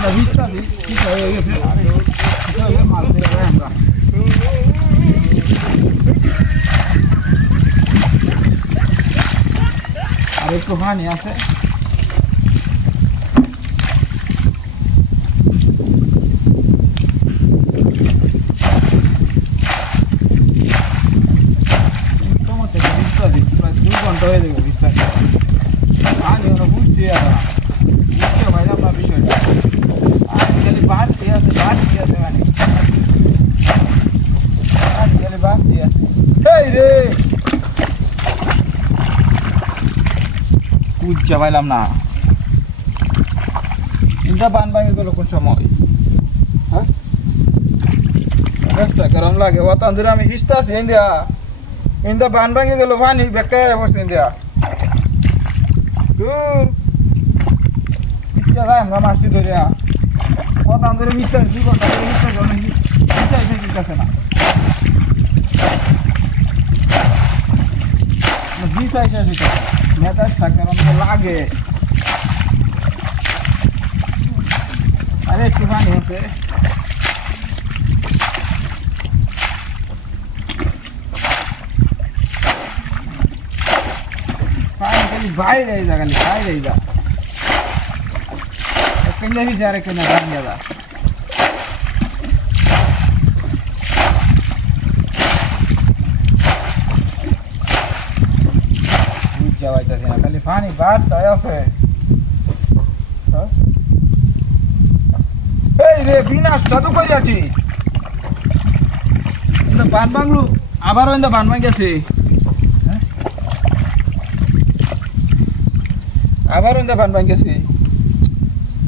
আমরা ভিজটা দিই ঠিক হয়ে গেছে মাছ ধরে আমরা আর একটু পানি আছে হয়ে যাবে বিস্তার পানি ওরা বুঝতে যাবে না বুঝতে পারলাম না বিষয়টা আজকালি বাড়তি আছে মানে আজকালি বাড়তি আছে এই রে বুঝতে পারলাম না ইন্দা বান ভাঙে গেল কোন সময় হ্যাঁ কেরম লাগে অত ধরে আমি হিসতে আছি ইন্দা বান ভাঙে গেল পানি বেকা পড়ছে ইন্দিয়া আমরা মাছটি ধরে কত ধরে মিশতে কি করতে মিশতে না মেজাজ থাকে লাগে আরে একটু পানি আছে বাইরে যা খালি বাইরে যা কেন্দ্রে भी जा रहे के ना जान ज्यादा बुझ जावाय ता ना खाली पानी बात तो आया से এই রে বিনাশ দাদু কই যাচ্ছি ইন্দা বান বাংলু আবারও ইন্দা বান ভাঙ গেছে আবার ইন্দা বান ভাঙ গেছে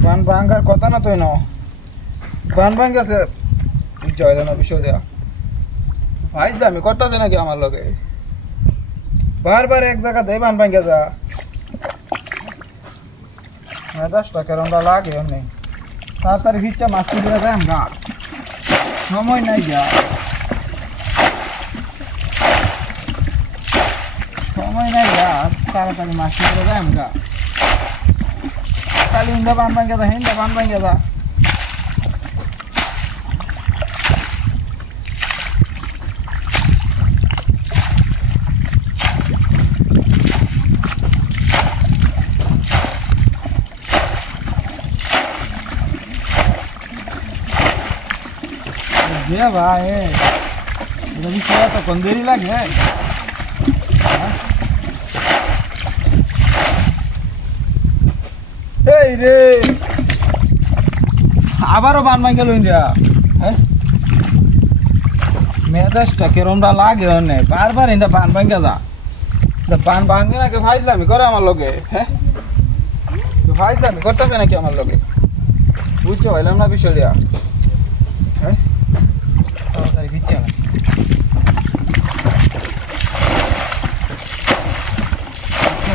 বান ভাঙার কথা না তো না বান ভাঙ গেছে বুঝাই না বিষয় দেয়া ভাই দামি করতেছে নাকি আমার লগে বারবার এক জায়গা দেই বান ভাঙ যা না 10 টাকা রন্দা লাগে এমনি তাড়াতাড়ি ভিচ্চা মাছ তুলে যায় আমরা সময় নাই যা সময় নাই যা তাড়াতাড়ি মাছ তুলে যায় আমরা kali indah bahan bang kita indah bahan bang kita dia baik udah bisa atau kondiri lagi ya এই রে আবারও বান ভাঙ গেল ইন্ডিয়া হ্যাঁ মেজাজটা কেরমটা লাগে অনেক বারবার ইন্দা বান ভাঙ যা বান ভাঙে নাকি ফাইজলামি করে আমার লগে হ্যাঁ ফাইজলামি করতেছে নাকি আমার লগে বুঝতে পারলাম না বিষয়টা হ্যাঁ তাড়াতাড়ি ভিজছে না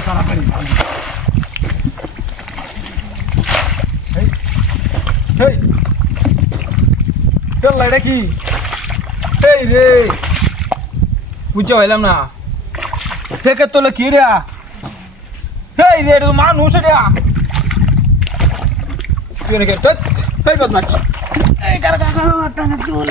তাড়াতাড়ি hey চল লাইটা কি এই রে বুঝতে পারলাম না থেকে তোলে কি রে এই রে তো মানুষ রে তুই নাকি এই বদমাশ এই কার কার টানা তুল